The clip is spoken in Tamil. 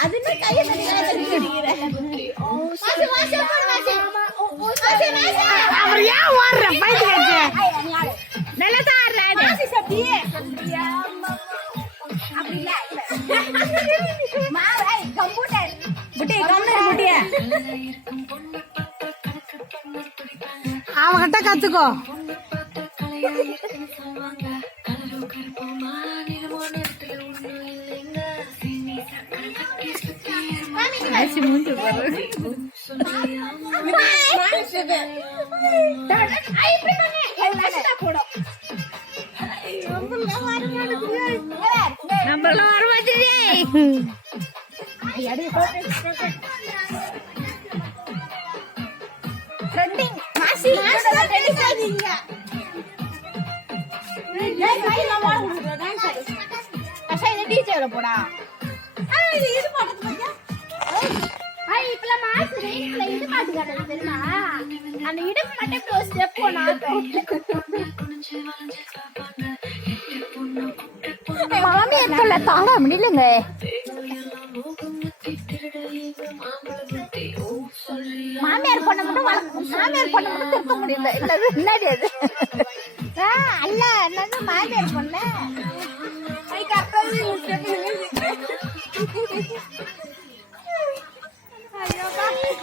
அதுன்னு கையை அவர் ஏன் ஓடுற பைத்தியக்காரே நல்லா தான் ஆடுறாரு அவகிட்ட கத்துக்கோ மூஞ்சு நம்மளாம் வர மாட்டேதே போடா அந்த இடுப்பு மட்டும் ஸ்டெப் மாமியார் தாங்க முடியலங்க மாமியார் பொண்ணை மட்டும் திருத்த முடியல என்னது அது